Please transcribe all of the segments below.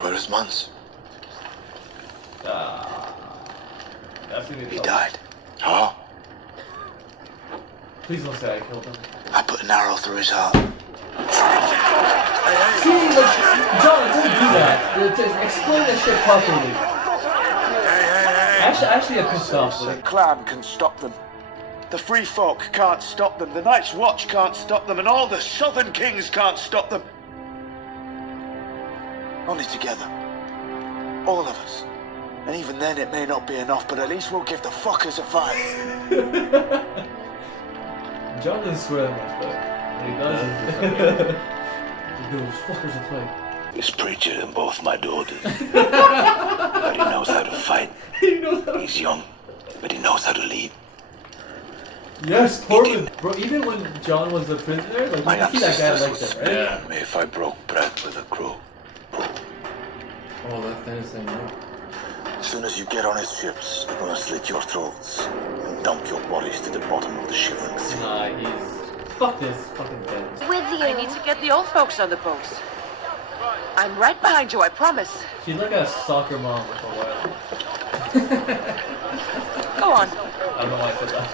Where is Mons? He died. Huh? Please don't say I killed him. I put an arrow through his heart. See, like, John, don't do that. Explain that shit properly. Actually, I'm pissed off. The clan can stop them. The free folk can't stop them. The Night's Watch can't stop them. And all the Southern Kings can't stop them. Only together. All of us. And even then it may not be enough, but at least we'll give the fuckers a fight. John doesn't swear that much, but when he does, he goes, fuckers a fight. This preacher and both my daughters. But he knows how to fight. He's young, but he knows how to lead. Yes, Corbin. Bro, even when John was a prisoner, like, you can see that guy like that, right? Yeah, if I broke bread with a crow. Oh, that's interesting, yeah. As soon as you get on his ships, they're gonna slit your throats and dump your bodies to the bottom of the shivering sea. Nah, he's... Fuck this fucking thing. With you. I need to get the old folks on the boats. I'm right behind you, I promise. She's like a soccer mom with a while. Go on. I don't know why I said that.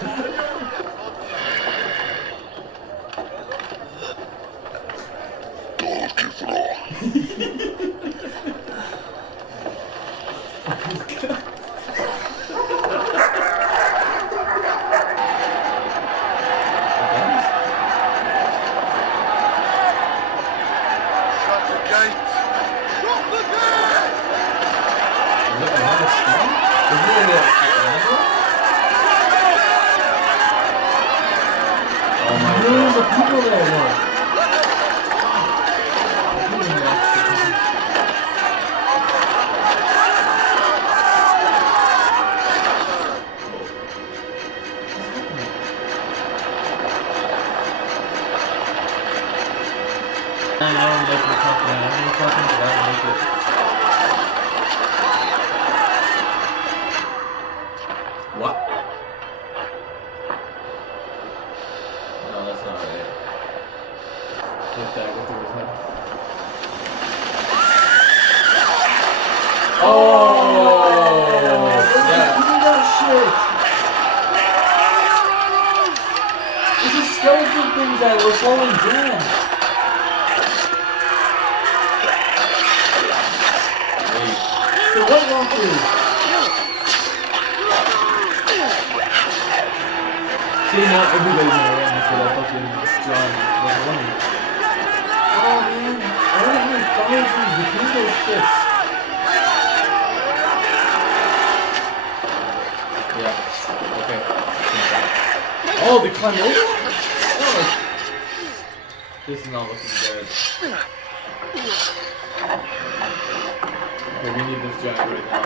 What? No, that's not right. Hit that with his head. Oh! Yeah. Look at that shit! This is skeleton things that were falling down. Wait. The White Walkers! See, now everybody's gonna run for that fucking John was running. Oh man, I don't have any thousands between those ships. Yeah, okay. Oh, they climbed over? Oh. This is not looking good. Okay, we need this giant right now.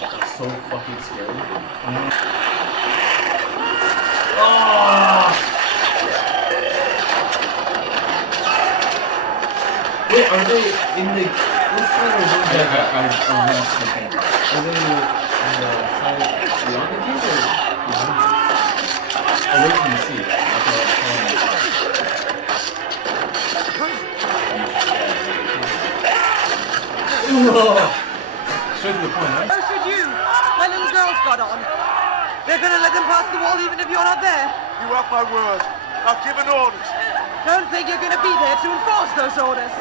Yeah. So fucking scary. Oh! Wait, are they in the this side or this side? I'm really sleeping. Are they in the side beyond the cave or behind it? Away from the sea. Straight to the point, right? So should you. My little girl's got on. They're gonna let them pass the wall even if you're not there. You have my word. I've given orders. Don't think you're gonna be there to enforce those orders.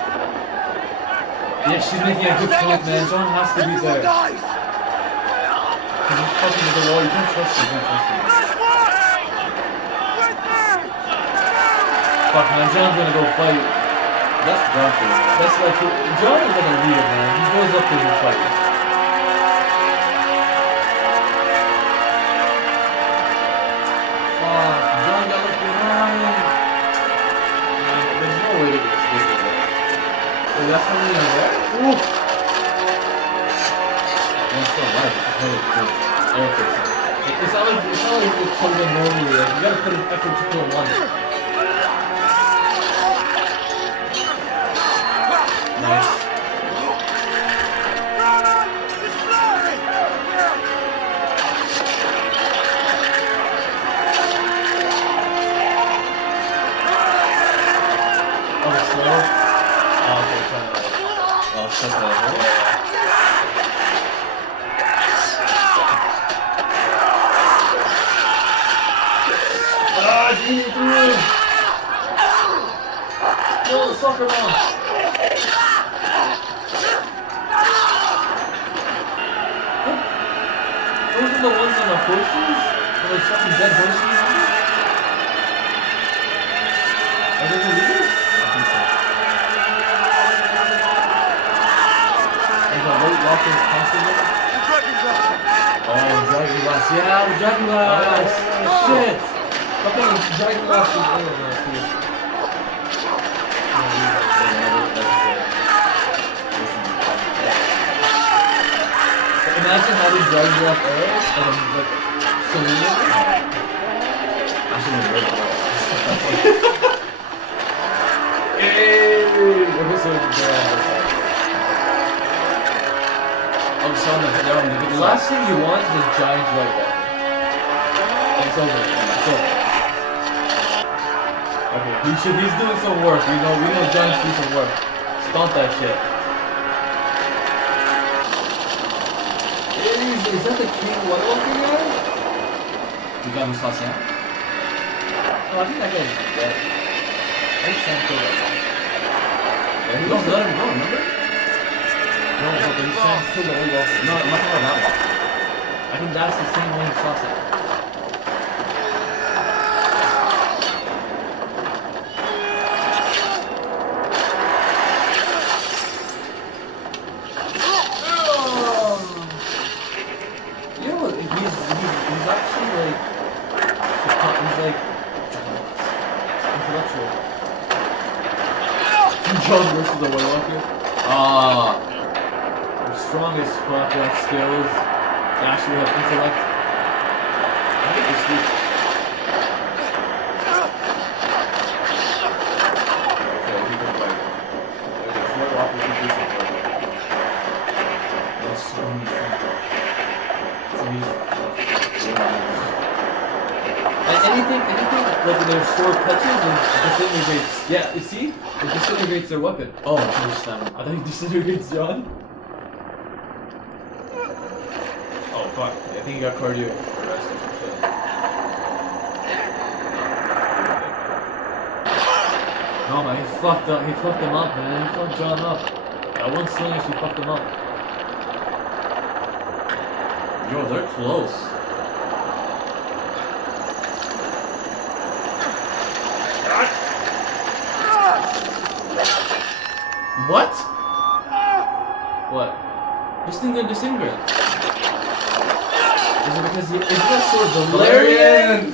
Yeah, she's making a good point, man. John has to be there. Dies. Because he's fucking with the wall. You can't trust him. You can't trust him. Fuck, man. John's gonna go fight. That's John. That's like... John is like a leader, man. He goes up there and fight. Fuck. John got left behind. Man, there's no way to get this good. Wait, that's how many are there? Oof. That's so bad. It's not like you kill them normally. Like, you gotta put an effort to kill one. Nice. fuck her mom. Those are the ones on the horses? Or like fucking dead horses? Are those illegal? I think so. And the White Walker's constantly? Oh, dragon glass. Yeah, the dragon glass. Shit. Fucking dragon glass is over there, please. Imagine having dragon glass arrows and then like saluting it. I shouldn't have read that. Hey! The last thing you want is a giant white walker. It's over. It's over. Okay, he's doing some work. We know giants do some work. Stomp that shit. Is that the king white walker guy? The guy who saw Sam? Oh, I think that guy is dead. I think Sam killed that guy. Yeah, he just let him go, remember? No, but Sam killed the white walker. No, I'm not talking about that one. I think that's the same one who saw Sam. John versus the White Walker. The strongest fuck, they have skills. They actually have intellect. I think they're sweet. Okay, he can fight. Okay, so White Walker can do some work. That's so anything like their sword touches and disintegrates. Yeah, you see? It disintegrates their weapon. Oh, finish them. I thought he disintegrates John. Oh fuck. I think he got cardio arrest or some shit. No man, he fucked him up, man. He fucked John up. That one sling, she fucked him up. Yo, they're close. What? What? This thing didn't disintegrate. Is it because is that sword Valerian?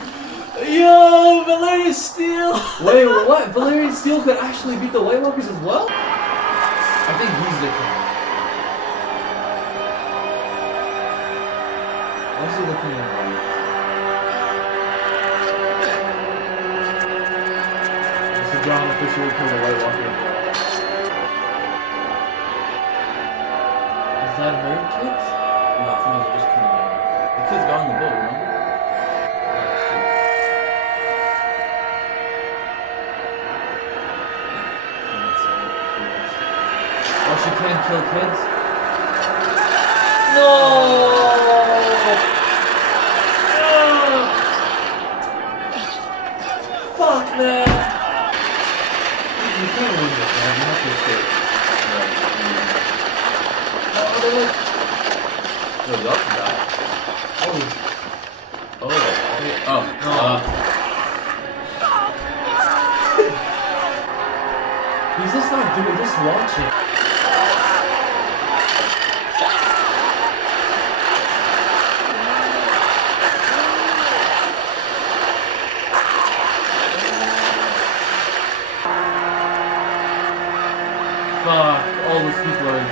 Yo, Valerian Steel! Wait, what? Valerian Steel could actually beat the White Walkers as well? I think he's the king. Why is he looking at me? So John officially killed the White Walker. Is that her kids? No, I think they're just killing them. The kids got on the boat, remember? Oh, she can't kill kids? No! Fuck, man! You can't win this, man. You have to escape. Oh, they're like... Yo, y'all can die. Oh. Okay. Oh. He's just not doing, just watching. Fuck, all those people are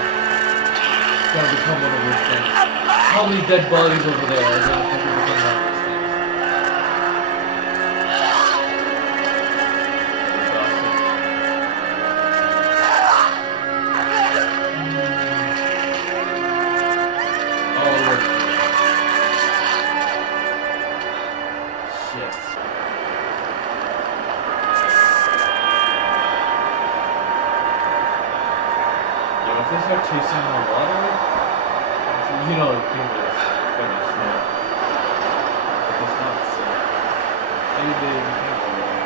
gonna become one of those things. How many dead bodies over there are gonna fucking become one of those things? Oh, look. Shit. Yo, if they start chasing the water, you know, people are finished, yeah. But it's not, so. Maybe they can't go there.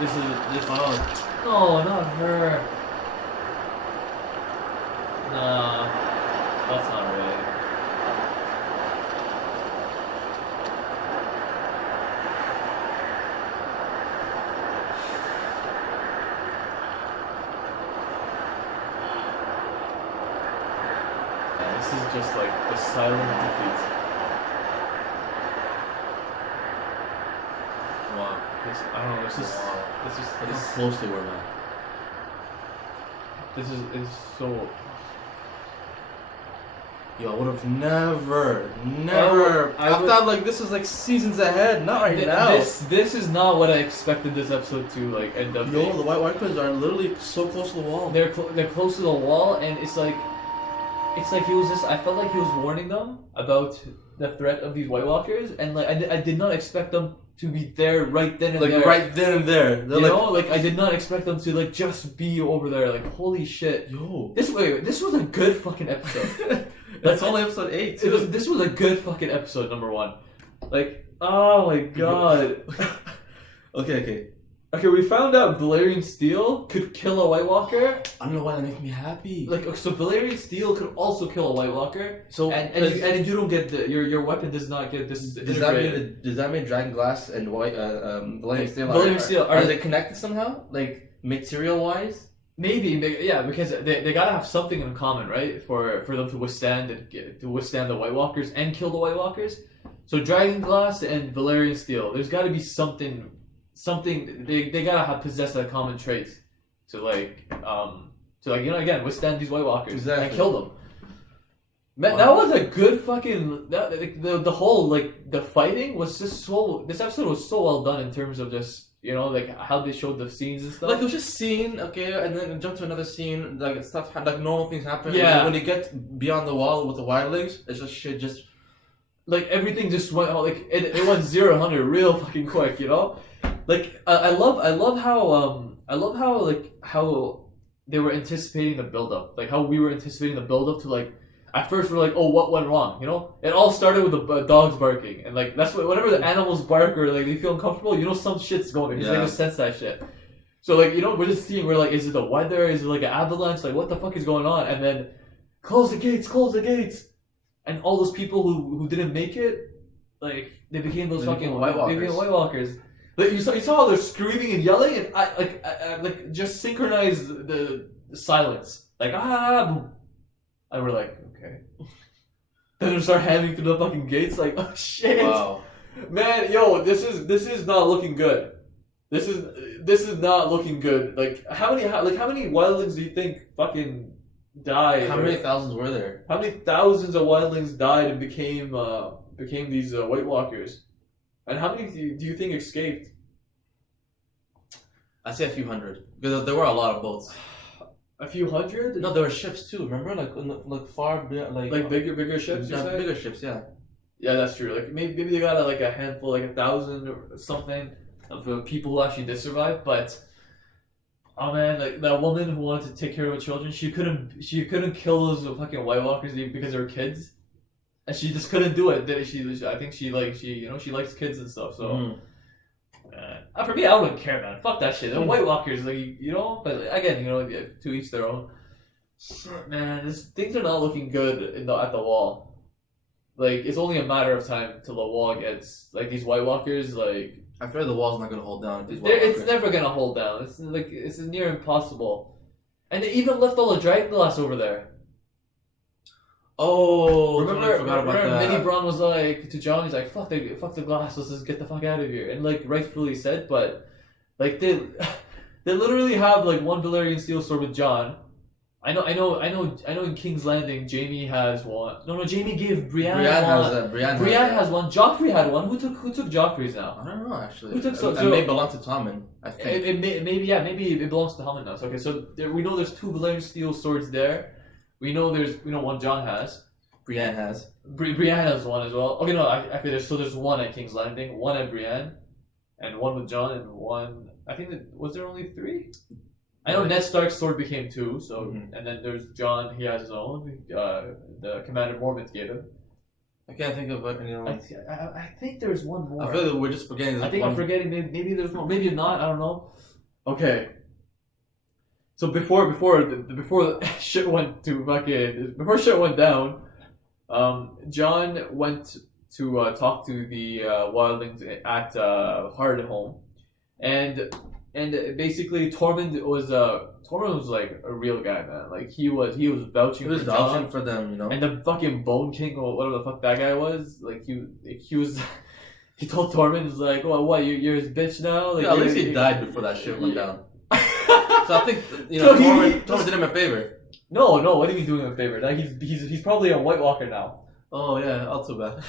This is this. No, not her. Nah, that's not right. Yeah, this is just like the silent defeat. Wow, I don't know. This is Look how close they were, man. This is so. Yo, I would have never. I thought like this was like seasons ahead, not right now. This is not what I expected this episode to like end up. Yo, being. the White Walkers are literally so close to the wall. They're close to the wall, and it's like he was just. I felt like he was warning them about the threat of these White Walkers, and like I did not expect them to be there right then and like, there. Like right then and there. They're you know, like I did not expect them to like just be over there. Like holy shit. Yo. This was a good fucking episode. That's only episode 8 too. This was a good fucking episode, number 1. Like, oh my god. Okay. Okay, we found out Valyrian Steel could kill a White Walker. I don't know why that makes me happy. Like, so Valyrian Steel could also kill a White Walker. So and you don't get your weapon does not get this. Does that mean Dragon Glass and White Valyrian Steel? Valyrian Steel are they connected somehow? Like material wise? Maybe, yeah, because they gotta have something in common, right? For them to withstand the White Walkers and kill the White Walkers. So Dragon Glass and Valyrian Steel, there's got to be something they gotta possess a common trait to like again withstand these White Walkers and kill them. Man, that was a good fucking the whole like the fighting was just so. This episode was so well done in terms of just. You know, like how they showed the scenes and stuff. Like it was just scene, okay, and then jump to another scene. Like stuff, like normal things happen. Yeah. And when you get beyond the wall with the wildlings, it's just shit. Just like everything just went like it went 0-100 real fucking quick. You know, like I love how they were anticipating the build up. Like how we were anticipating the build up to like. At first, we're like, "Oh, what went wrong?" You know, it all started with the dogs barking, and like that's whenever the animals bark or like they feel uncomfortable, you know, some shit's going because they just sense that shit. So like, you know, we're just seeing, we're like, is it the weather? Is it like an avalanche? Like, what the fuck is going on? And then, close the gates, and all those people who didn't make it, like they became those fucking White Walkers. They became White Walkers. Like you saw how they're screaming and yelling, and I just synchronized the silence, like boom, and we're like. Okay. Then they start hamming through the fucking gates like, oh shit. Wow. Man, yo, this is not looking good. This is not looking good. Like how many wildlings do you think fucking died? How many thousands were there? How many thousands of wildlings died and became these White Walkers? And how many do you think escaped? I'd say a few hundred. Because there were a lot of boats. A few hundred? No, there were ships too. Remember, like far, like bigger ships. Bigger ships, yeah. Yeah, that's true. Like maybe they got a handful, like 1,000 or something of people who actually did survive. But oh man, like that woman who wanted to take care of her children, she couldn't kill those fucking White Walkers because they were kids, and she just couldn't do it. I think she likes kids and stuff. So. For me, I wouldn't care, man. Fuck that shit. The White Walkers, like, you know. But again, you know, to each their own. Man, things are not looking good at the wall. Like, it's only a matter of time till the wall gets like these White Walkers. Like, I feel like the wall's not gonna hold down. It's never gonna hold down. It's near impossible. And they even left all the dragon glass over there. Oh, remember, I forgot about that. Mini Braun was like to Jon, he's like, fuck the glass, let's just get the fuck out of here. And like rightfully said, but like they literally have like one Valyrian steel sword with Jon. I know in King's Landing Jaime has one. No, Jaime gave Brienne one. Brienne has one. Joffrey had one. Who took Joffrey's now? I don't know actually. Who took it may belong to Tommen, I think. Maybe it belongs to Tommen now. So, okay, so we know there's 2 Valyrian steel swords there. We know one Jon has. Brienne has. Brienne has one as well. Okay, no, actually there's one at King's Landing, one at Brienne, and one with Jon, and one. I think was there only 3? I know Ned Stark's sword became 2, so and then there's Jon. He has his own. The Commander Mormont gave him. I can't think of any. I think there's one more. I feel like we're just forgetting. I think I'm forgetting. Maybe there's more. Maybe not. I don't know. Okay. So before shit went to fucking before shit went down, John went to talk to the Wildlings at Hardhome, and basically Tormund was like a real guy, man. Like he was vouching. He was vouching for them, you know. And the fucking Bone King or whatever the fuck that guy was, like he was. He told Tormund, was like, "Oh, what? You're his bitch now." Like, yeah, at least he died before that shit went down. So I think Tormund did him a favor. No. What do you mean doing him a favor? Like he's probably a White Walker now. Oh yeah, also bad.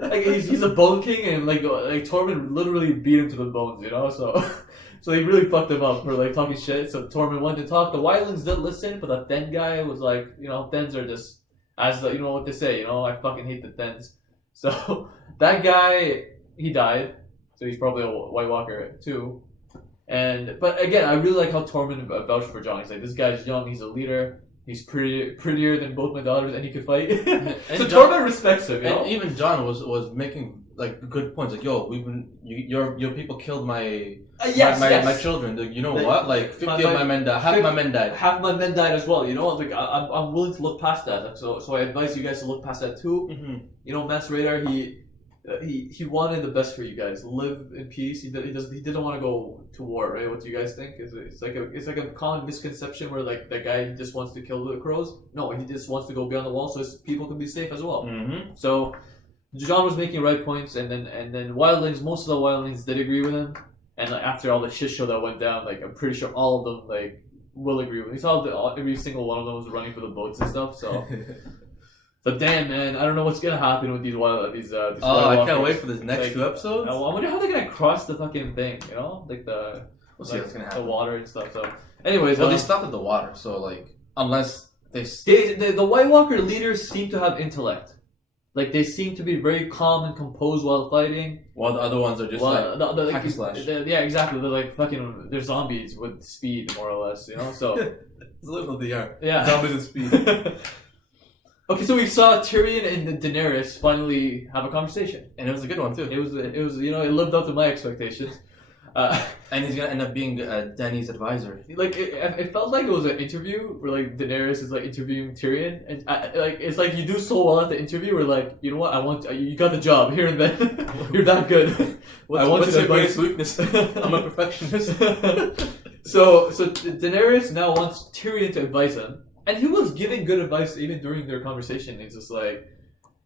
Like he's a Bone King, and like Tormund literally beat him to the bones, you know. So he really fucked him up for like talking shit. So Tormund went to talk. The Wildlings didn't listen, but the Thenn guy was like, you know, Thenns are just you know what they say, you know, I fucking hate the Thenns. So that guy, he died. So he's probably a White Walker too. But again, I really like how Tormund vouched for Jon. He's like, this guy's young, he's a leader, he's prettier than both my daughters, and he can fight. So Tormund respects him. You know? And even Jon was making like good points. Like, yo, your people killed my children. Like, you know what? Like 50 of my men died. Half my men died. Half my men died as well. You know, like I'm willing to look past that. So I advise you guys to look past that too. Mm-hmm. You know, Mance Rayder, he wanted the best for you guys. Live in peace. He didn't want to go to war, right? What do you guys think? It's like a common misconception where like that guy just wants to kill the crows. No, he just wants to go beyond the wall so his people can be safe as well. Mm-hmm. So Jon was making right points, and then Wildlings, most of the Wildlings did agree with him. And like, after all the shit show that went down, like I'm pretty sure all of them like will agree with him. We saw every single one of them was running for the boats and stuff. So. So damn, man, I don't know what's gonna happen with these I can't wait for this next 2 episodes. I wonder how they're gonna cross the fucking thing, you know, like we'll see what's gonna happen. The water and stuff. So, anyways, well, they stopped at the water, so like unless the White Walker leaders seem to have intellect, like they seem to be very calm and composed while fighting, while the other ones are just hack and slash. Yeah, exactly. They're like fucking. They're zombies with speed, more or less, you know. So it's literally what they are. Yeah, zombies with speed. Okay, so we saw Tyrion and Daenerys finally have a conversation, and it was a good one too. It was you know, it lived up to my expectations. And he's gonna end up being Dany's advisor. Like it felt like it was an interview where like Daenerys is like interviewing Tyrion, and like it's like you do so well at the interview. Where like, you know what, you got the job here and then. You're that good. What's your greatest weakness? I'm a perfectionist. So Daenerys now wants Tyrion to advise him. And he was giving good advice even during their conversation. He's just like,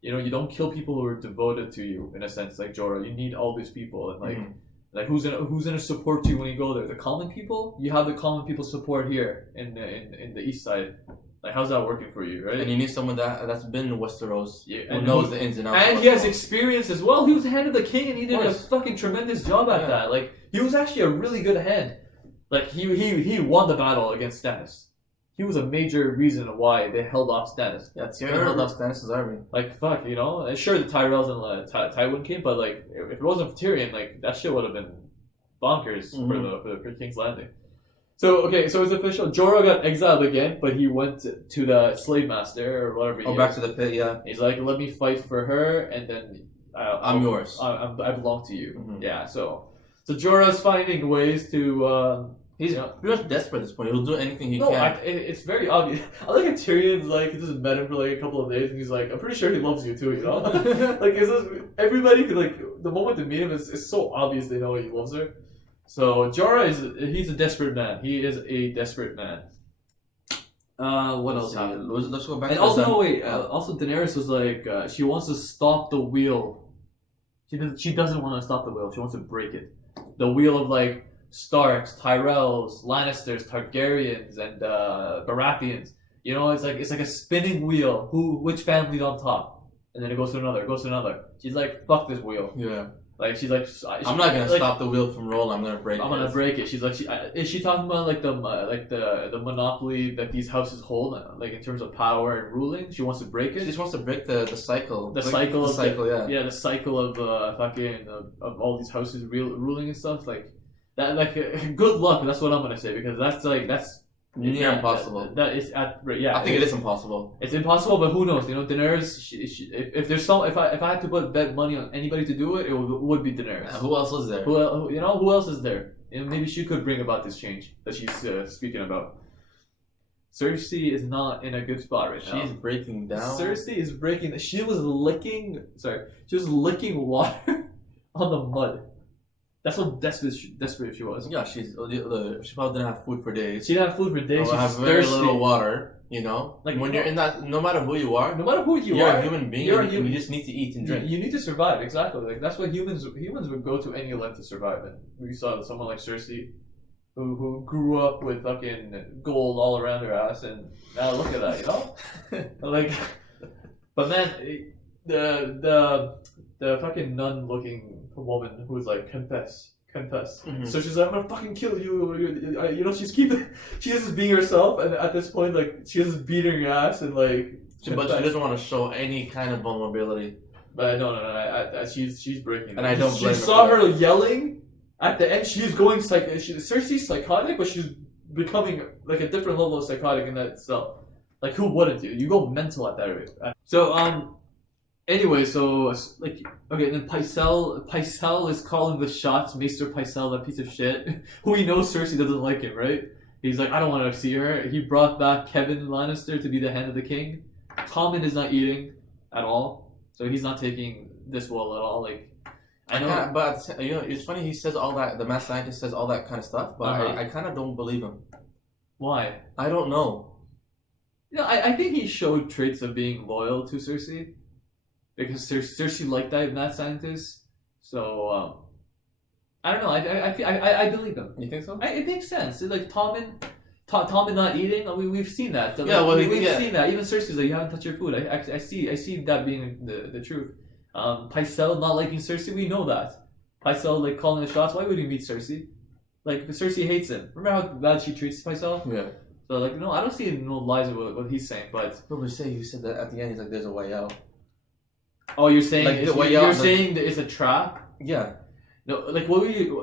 you know, you don't kill people who are devoted to you, in a sense, like Jorah. You need all these people, and like who's gonna support you when you go there? The common people. You have the common people support here in the east side. Like, how's that working for you, right? And you need someone that's been in Westeros, who knows the ins and outs. And he has experience as well. He was the hand of the king, and he did a fucking tremendous job at that. Like, he was actually a really good hand. Like, he won the battle against Stannis. He was a major reason why they held off Stannis. Yeah, Tyrion held off Stannis' army. Like, fuck, you know? And sure, the Tyrells and Tywin came, but, like, if it wasn't for Tyrion, like, that shit would have been bonkers for King's Landing. So, okay, so it's official. Jorah got exiled again, but he went to the slave master, or whatever he is. Back to the pit, yeah. He's like, let me fight for her, and then... I'm yours. I belong to you. Mm-hmm. Yeah, so Jorah's finding ways to... He's pretty much desperate at this point. He'll do anything he can. It's very obvious. I like how Tyrion's like, he just met him for like a couple of days, and he's like, I'm pretty sure he loves you too, you know? Like, everybody could, like, the moment they meet him, it's so obvious they know he loves her. So Jorah he's a desperate man. He is a desperate man. What else happened? Let's go back and to also Daenerys was like, she wants to stop the wheel. She doesn't want to stop the wheel. She wants to break it. The wheel of like Starks, Tyrells, Lannisters, Targaryens, and Baratheons. You know, it's like a spinning wheel. Which family's on top? And then it goes to another. She's like, fuck this wheel. Yeah. Like, she's like, I'm not gonna stop the wheel from rolling. I'm gonna break it. I'm gonna break it. She's like, is she talking about like the monopoly that these houses hold, like in terms of power and ruling? She wants to break it. She just wants to break the cycle. The cycle, the cycle of of all these houses ruling and stuff like that. Like, good luck. That's what I'm gonna say, because that's Yeah, impossible. That is yeah. I think it is impossible. It's impossible, but who knows? You know, Daenerys. If there's if I had to bet money on anybody to do it, it would be Daenerys. Who else is there? Who else is there? And maybe she could bring about this change that she's speaking about. Cersei is not in a good spot right now. She's breaking down. Cersei is breaking. She was licking water on the mud. That's how desperate she was. Yeah, she probably didn't have food for days. She didn't have food for days. She have very little water. You know, like when you're in that, no matter who you are, you're a human being. You just need to eat and drink. You need to survive. Exactly. Like that's what humans would go to any length to survive. And we saw someone like Cersei, who grew up with fucking gold all around her ass, and now look at that. You know, like, but man, the fucking nun-looking woman who was like, confess. Mm-hmm. So she's like, I'm gonna fucking kill you. You know, she's just being herself, and at this point, like, she's just beating her ass and like. But she doesn't want to show any kind of vulnerability. But no. She's breaking. And I don't blame her. You saw her yelling at the end. She's going Cersei's psychotic, but she's becoming like a different level of psychotic in that itself. Like, who wouldn't you go mental at that rate? So anyway, so like, okay, then Pycelle is calling the shots. Maester Pycelle, that piece of shit, who he knows Cersei doesn't like him, right? He's like, I don't want to see her. He brought back Kevin Lannister to be the hand of the king. Tommen is not eating at all, so he's not taking this well at all. Like, I know, but you know, it's funny. He says all that. The mad scientist says all that kind of stuff, but I kind of don't believe him. Why? I don't know. You know, I think he showed traits of being loyal to Cersei. Because Cersei liked that mad scientist, so I don't know. I believe him. You think so? It makes sense. It's like Tommen not eating. I mean, we've seen that. We've seen that. Even Cersei's like, you haven't touched your food. I see that being the truth. Pycelle not liking Cersei, we know that. Pycelle like calling the shots. Why would he meet Cersei? Like, Cersei hates him. Remember how bad she treats Pycelle? Yeah. So like, no, I don't see no lies of what he's saying, but. You said that at the end. He's like, there's a way out. Oh, you're saying like you're saying that it's a trap? Yeah. No, like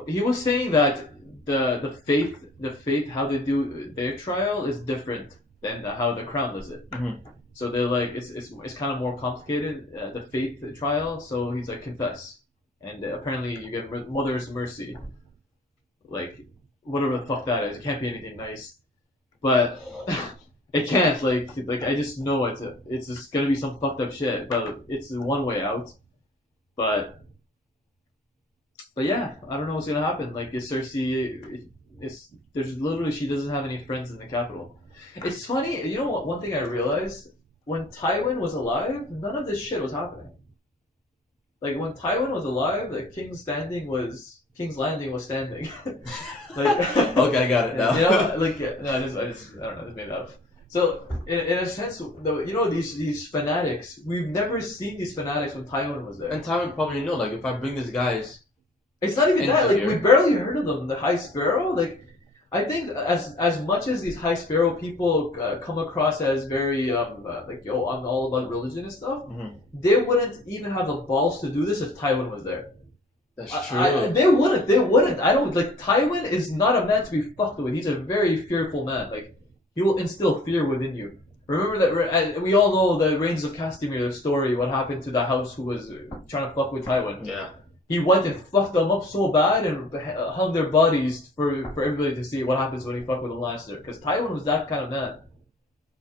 he was saying that the faith how they do their trial is different than how the crown does it. Mm-hmm. So they're like it's kind of more complicated, the faith trial. So he's like, confess, and apparently you get mother's mercy, like whatever the fuck that is. It can't be anything nice, but. It can't, like I just know it's just gonna be some fucked up shit, but it's one way out. But yeah, I don't know what's gonna happen. Like, is Cersei? There's literally, she doesn't have any friends in the capital. It's funny, you know what? One thing I realized, when Tywin was alive, none of this shit was happening. Like, when Tywin was alive, the King's Landing was standing. Like, okay, I got it now. You know, like, no, I don't know, it's made up. So, in a sense, you know, these fanatics, we've never seen these fanatics when Tywin was there. And Tywin probably knew, like, if I bring these guys... It's not even that, like, we barely heard of them. The High Sparrow, like, I think as much as these High Sparrow people come across as very, like, yo, I'm all about religion and stuff, they wouldn't even have the balls to do this if Tywin was there. That's true. They wouldn't. I don't, like, Tywin is not a man to be fucked with. He's a very fearful man. Like, he will instill fear within you. Remember that we all know the Reigns of Castamere, the story, what happened to the house who was trying to fuck with Tywin. Yeah. He went and fucked them up so bad and hung their bodies for everybody to see what happens when he fucked with a Lannister. Because Tywin was that kind of man.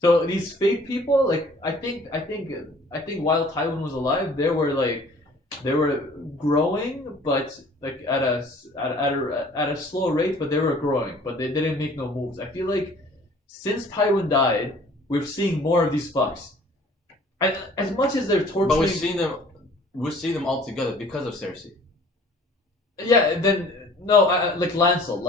So these fake people, like, I think while Tywin was alive, they were growing, but like at a slow rate, but they were growing, but they didn't make no moves. I feel like since Tywin died, we're seeing more of these fucks. As much as they're torturing, but we see them all together because of Cersei. Yeah, then no, like Lancel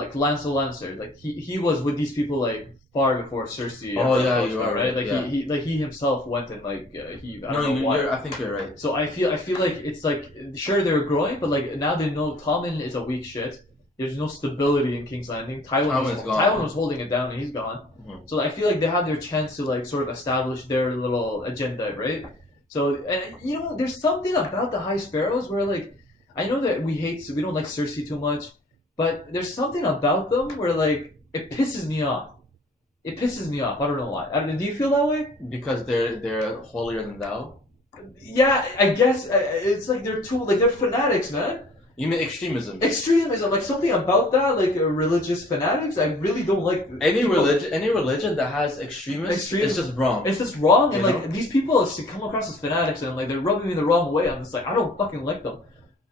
Lancer, like he was with these people like far before Cersei. Oh yeah, you are right. Like yeah. he himself went and like he. I don't know why. I think you're right. So I feel like it's like, sure, they were growing, but like now they know Tommen is a weak shit. There's no stability in King's Landing. Tywin was holding it down and he's gone. Mm-hmm. So I feel like they have their chance to like sort of establish their little agenda, right? So, and you know, there's something about the High Sparrows where, like, I know that we don't like Cersei too much, but there's something about them where, like, it pisses me off. it pisses me off. I don't know why. I mean, do you feel that way? Because they're holier than thou. Yeah, I guess it's like they're fanatics, man. You mean extremism? Extremism, like something about that, like religious fanatics. I really don't like any religion that has extremists. It's just wrong. It's just wrong, and like these people come across as fanatics, and like they're rubbing me the wrong way. I'm just like, I don't fucking like them.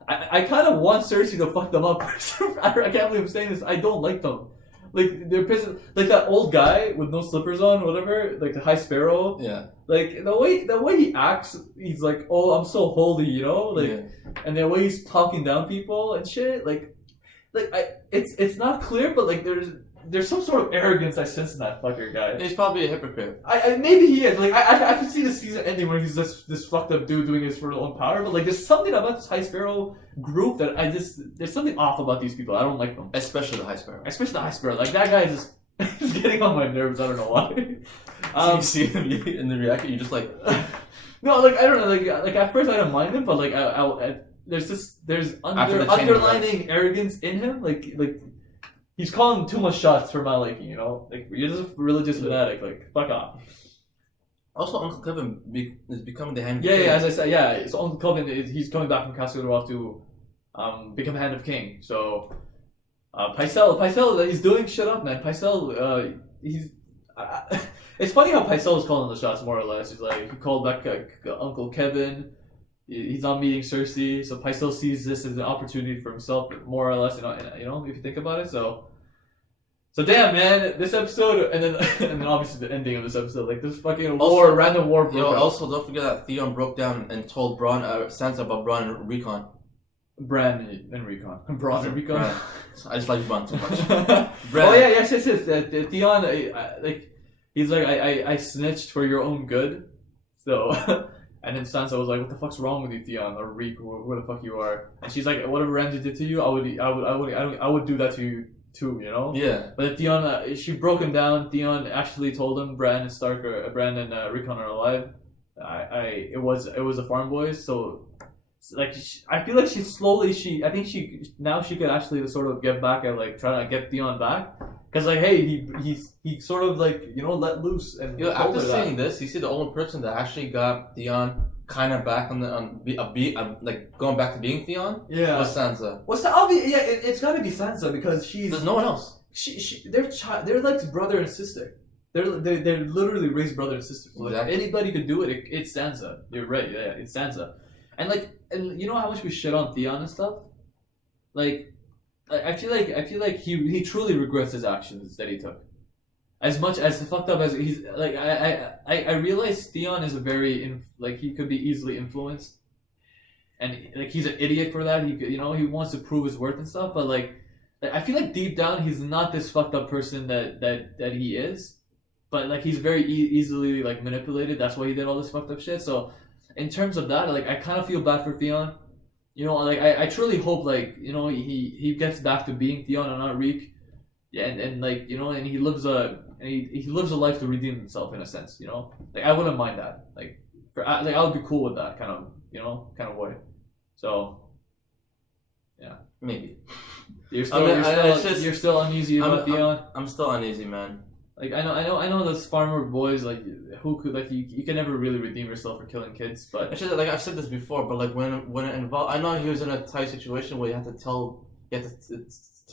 I kind of want Cersei to fuck them up. I can't believe I'm saying this. I don't like them. Like they're pissing, like that old guy with no slippers on, whatever, like the High Sparrow. Yeah. Like the way he acts, he's like, oh, I'm so holy, you know, like, and the way he's talking down people and shit, it's not clear, but like there's some sort of arrogance I sense in that fucker guy. He's probably a hypocrite. Maybe he is. Like I can see the season ending where he's this fucked up dude doing this for his own power, but like there's something about this High Sparrow group that there's something off about these people. I don't like them. Especially the High Sparrow. Like that guy is just he's getting on my nerves. I don't know why. You see him in the reaction, you're just like no, like I don't know, like at first I don't mind him, but like there's underlining arrogance in him, like he's calling too much shots for my liking, you know? Like, you're just a religious fanatic, like, fuck off. Also, Uncle Kevin is becoming the Hand of King. Yeah, as I said, so Uncle Kevin, he's coming back from Castle Rock to become Hand of King. So, Pycelle, he's doing shit up, man. Pycelle, he's... it's funny how Pycelle is calling the shots, more or less. He's like, he called back Uncle Kevin. He's not meeting Cersei, so Pycelle sees this as an opportunity for himself, more or less. You know, if you think about it. So damn, man, this episode, and then obviously the ending of this episode, like this fucking random war. Also, don't forget that Theon broke down and told Sansa about Bronn and Recon. Bran and Recon. Bronn and Recon. I just like Bronn too much. Oh yeah, yes. Theon, he's like, I snitched for your own good, so. And then Sansa was like, "What the fuck's wrong with you, Theon or Reek, or who the fuck you are?" And she's like, "Whatever Ramsay did to you, I would do that to you too, you know." Yeah. But Theon, she broke him down. Theon actually told him Bran and Rickon are alive. It was the farm boys. So, like, I feel like I think she could actually sort of get back at like trying to get Theon back. Cause like, hey, he sort of like, you know, let loose and. After saying this, you see the only person that actually got Theon kind of back like going back to being Theon. Yeah. Was Sansa. What's the obvious? Yeah, it's got to be Sansa because there's no one else. They're like brother and sister. They're literally raised brother and sister. So exactly. Like, anybody could do it. It's Sansa. You're right. Yeah, it's Sansa. And you know how much we shit on Theon and stuff, like. I feel like he truly regrets his actions that he took. As much as fucked up as he's like, I realize Theon is a very he could be easily influenced, and like he's an idiot for that. He wants to prove his worth and stuff. But like I feel like deep down he's not this fucked up person that he is. But like he's very easily like manipulated. That's why he did all this fucked up shit. So in terms of that, like I kind of feel bad for Theon. You know, like I truly hope, like, you know, he gets back to being Theon and not Reek, and like, you know, and he lives a life to redeem himself in a sense. You know, like I wouldn't mind that. Like, I would be cool with that kind of way. So, yeah, maybe. You're still uneasy about Theon. I'm still uneasy, man. Like I know those farmer boys, like who could, like you can never really redeem yourself for killing kids, but actually, like I've said this before, but like when it involved, I know he was in a tight situation where you had to tell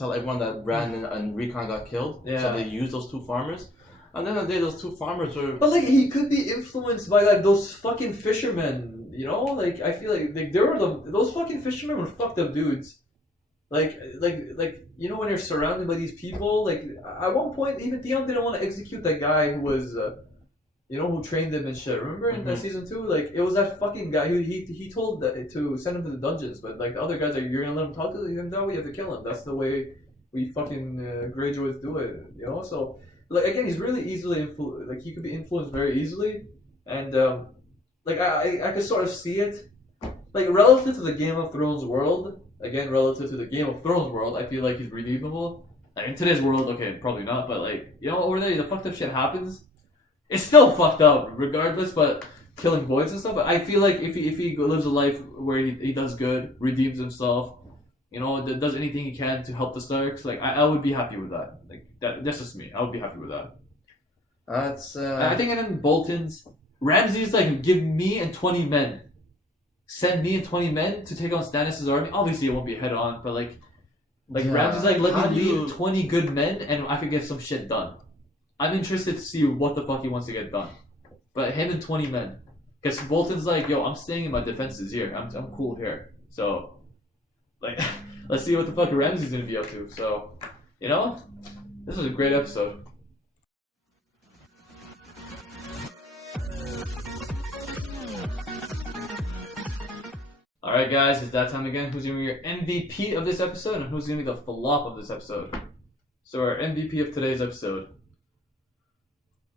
everyone that Bran and Recon got killed. Yeah. So they used those two farmers, and then the day those two farmers were. But like he could be influenced by like those fucking fishermen, you know? Like I feel like those fucking fishermen were fucked up dudes. Like you know, when you're surrounded by these people, like at one point even Theon didn't want to execute that guy who was who trained him and shit. Remember in that season 2, like it was that fucking guy who he told that to send him to the dungeons, but like the other guys, like, you're gonna let him talk to him now, we have to kill him. That's the way we fucking Greyjoys do it, you know. So like again, he's really easily like he could be influenced very easily, and like I could sort of see it, like relative to the Game of Thrones world. Again, relative to the Game of Thrones world, I feel like he's redeemable. Like in today's world, okay, probably not, but like, you know, over there, the fucked up shit happens. It's still fucked up, regardless, but killing boys and stuff. But I feel like if he lives a life where he does good, redeems himself, you know, does anything he can to help the Starks, like I would be happy with that. Like that's just me. I would be happy with that. That's I think, and then Bolton's Ramsay's like, give me and 20 men. Send me and 20 men to take on Stannis' army. Obviously, it won't be head on, but like Ramsay's like, let me lead 20 good men, and I could get some shit done. I'm interested to see what the fuck he wants to get done. But him and 20 men. Because Bolton's like, yo, I'm staying in my defenses here. I'm cool here. So, like, let's see what the fuck Ramsay's gonna be up to. So, you know, this was a great episode. Alright guys, it's that time again. Who's gonna be your MVP of this episode and who's gonna be the flop of this episode? So our MVP of today's episode.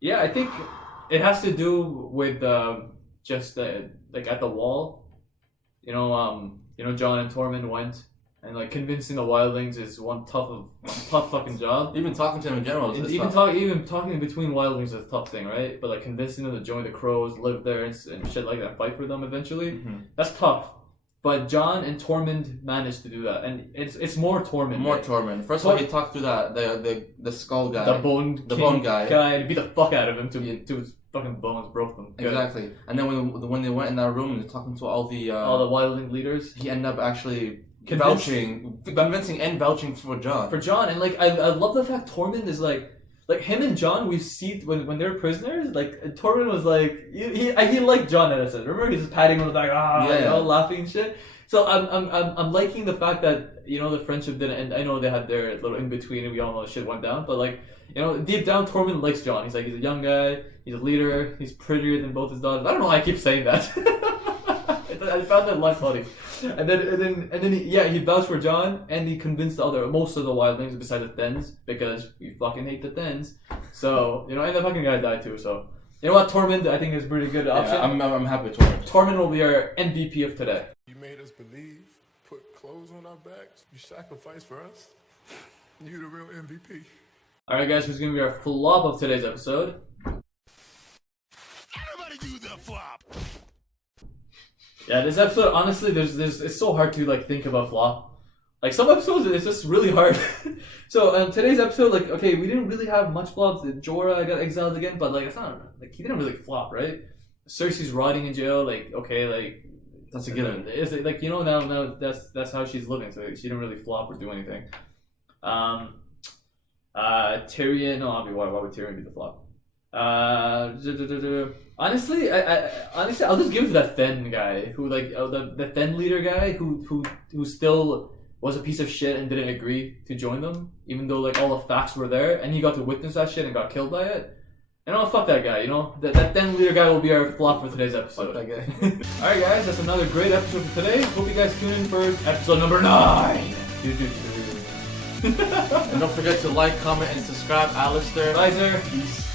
Yeah, I think it has to do with just like at the wall. You know, Jon and Tormund went and like convincing the Wildlings is one tough fucking job. Even talking to them in general is even talking between Wildlings is a tough thing, right? But like convincing them to join the Crows, live there and shit like that, fight for them eventually. That's tough. But Jon and Tormund managed to do that, and it's more Tormund. More Tormund. First of all, he talked to the skull guy, the bone guy, and beat the fuck out of him to his fucking bones, broke them. Good. Exactly. And then when they went in that room and they're talking to all the Wildling leaders, he ended up actually convincing and vouching for Jon. And like I love the fact Tormund is like him and Jon, we see when they're prisoners. Like Tormund was like he liked Jon in a sense. Remember, he's just patting him on the back, laughing and shit. So I'm liking the fact that the friendship didn't end. I know they had their little in between, and we all know shit went down. But like deep down, Tormund likes Jon. He's like he's a young guy, he's a leader, he's prettier than both his daughters. I don't know why I keep saying that. I found that line funny. And then he vouched for Jon, and he convinced most of the Wildlings besides the Thens, because we fucking hate the Thens. So and the fucking guy died too. So you know what, Tormund, I think is a pretty good option. I'm happy with Tormund. Tormund will be our MVP of today. You made us believe, put clothes on our backs, you sacrificed for us. You the real MVP. All right, guys, who's gonna be our flop of today's episode? Everybody do the flop. Yeah, this episode, honestly, it's so hard to like think of a flop. Like some episodes, it's just really hard. So today's episode, like, okay, we didn't really have much flops. Jorah got exiled again, but like it's not like he didn't really flop, right? Cersei's rotting in jail, like okay, like that's a given. Is it like now that's how she's living, so she didn't really flop or do anything. Tyrion, no, why would Tyrion be the flop? Honestly, I'll just give it to that Then guy who the Then leader guy who still was a piece of shit and didn't agree to join them, even though like all the facts were there, and he got to witness that shit and got killed by it. And fuck that guy, that Then leader guy will be our flop for today's episode. Fuck that guy. Alright guys, that's another great episode for today. Hope you guys tune in for episode number 9. And don't forget to like, comment, and subscribe. Alistair. Bye, sir. Peace.